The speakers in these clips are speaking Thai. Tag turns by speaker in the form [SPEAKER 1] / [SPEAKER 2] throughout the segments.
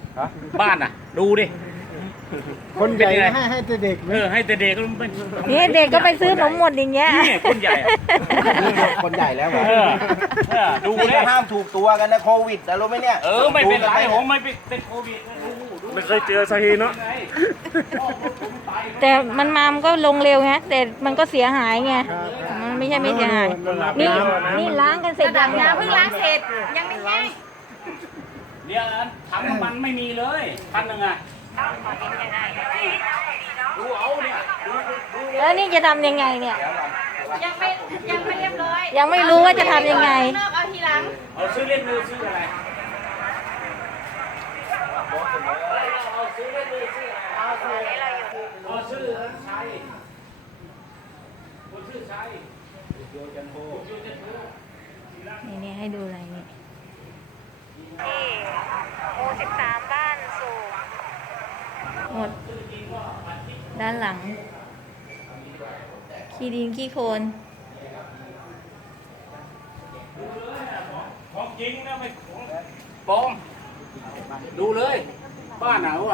[SPEAKER 1] บ้านอ่ะ ดูดิ
[SPEAKER 2] คนใหญ่ให้แต่เด็ก
[SPEAKER 1] ให้แต่เด็กก็ไม่
[SPEAKER 3] นี่เด็กก็ไปซื้อนมหมดอย่างเงี้ย
[SPEAKER 1] นี่คนใหญ่อะ
[SPEAKER 2] คนใหญ่แล้วเหรอ
[SPEAKER 1] ดู
[SPEAKER 4] นี่
[SPEAKER 1] เล
[SPEAKER 4] ก็
[SPEAKER 1] ย
[SPEAKER 4] ห้ามถูกตัวกันนะโควิดแต่รู้ไหมเนี่ย
[SPEAKER 1] ไม่เป็นไรผมไม่เป็นโควิดดู
[SPEAKER 5] ไม่เคยเจอสักทีเนาะ
[SPEAKER 3] แต่มันก็ลงเร็วไงแต่มันก็เสียหายไงมันไม่ใช่ไม่เสียหายนี่ล้างกันเสร็จยังเนี่ย
[SPEAKER 6] เพิ่งล้างเสร็จยังไม่แห้ง
[SPEAKER 1] เดี๋ยวนั้นถังน้ำมันไม่มีเลยพันหนึ่งอ่ะดูเอาเนี่ยดู
[SPEAKER 3] แล้วนี่จะทำยังไงเนี่ย
[SPEAKER 6] ยังไม่เรียบร้อย
[SPEAKER 3] ยังไม่รู้ว่าจะทำยังไง
[SPEAKER 6] นอกเอาทีหลัง
[SPEAKER 1] เอาซื้อเล่นมือซื้ออะไรเอาซื้อใช้ซื้อใช้
[SPEAKER 3] นี่ให้ดูอะไรนี่ที่หมู่13บ้านสูงหมดด้านหลังขี้ดินขี้โคลน
[SPEAKER 1] ของจริงนะไม่ของปลอมดูเลย บ้านหนาวอ่ะ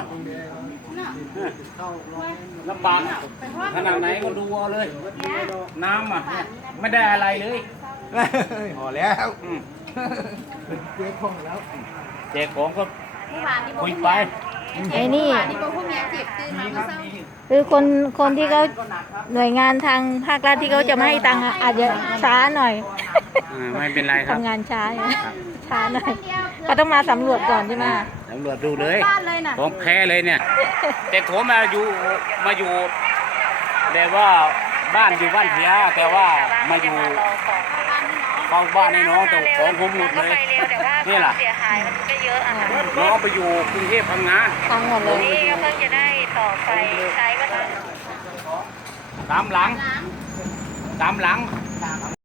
[SPEAKER 1] ลำบากขนาดไหนก็ดูเอาเลย น้ำอ่ะไม่ได้อะไรเลย
[SPEAKER 2] พอแล้ว
[SPEAKER 1] แจกของก็
[SPEAKER 6] เมื่อวานนี่บอก
[SPEAKER 1] คุยไป
[SPEAKER 3] ไอ้นี่
[SPEAKER 6] เมื่อวานนี่บอกพวกเมียจีบตื่นมาเมื่อเช้า
[SPEAKER 3] คือคนที่เขาหน่วยงานทางภาครัฐที่เขาจะไม่ให้ตังค์อะอาจจะช้าหน่อย
[SPEAKER 1] ไม่เป็นไรครับ
[SPEAKER 3] ทำงานช้าช้าหน่อยเขาต้องมาสำรวจก่อนใช่ไหม
[SPEAKER 1] ตำรวจดูเลย
[SPEAKER 6] บ้านเลยน่ะ
[SPEAKER 1] ของแพ้เลยเนี่ยแต่ผมมาอยู่แต่ว่าบ้านอยู่บ้านเพียแต่ว่ามาอยู่เฝ้าบ้านให้น้องแต่ของผมหมดเลยนี่แหละ
[SPEAKER 3] เสียหายมันก็เยอะอ่ะ
[SPEAKER 1] น้องไปอยู่กรุงเทพพังงา
[SPEAKER 3] พังหมดเลยนี่ก็เพิ่งจะได้ต่อไฟใช้ก็
[SPEAKER 1] ตามหลัง